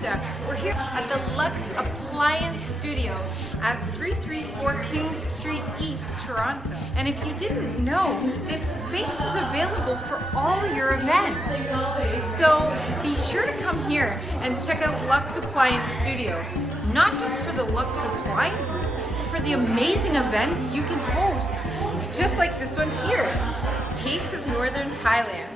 Lisa. We're here at the Luxe Appliance Studio at 334 King Street East, Toronto. And if you didn't know, this space is available for all your events. So be sure to come here and check out Luxe Appliance Studio. Not just for the Luxe appliances, but for the amazing events you can host. Just like this one here, Taste of Northern Thailand.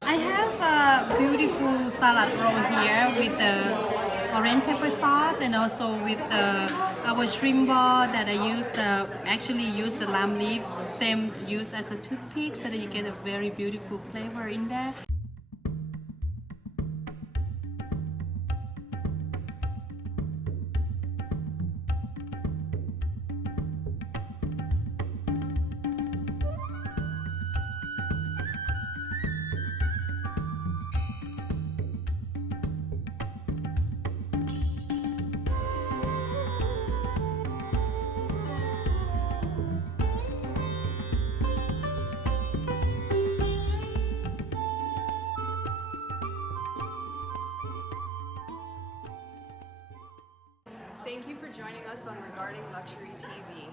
I have a beautiful salad roll here with the orange pepper sauce and also with our shrimp ball that I actually use the lamb leaf stem to use as a toothpick so that you get a very beautiful flavor in there. Thank you for joining us on Regarding Luxury TV.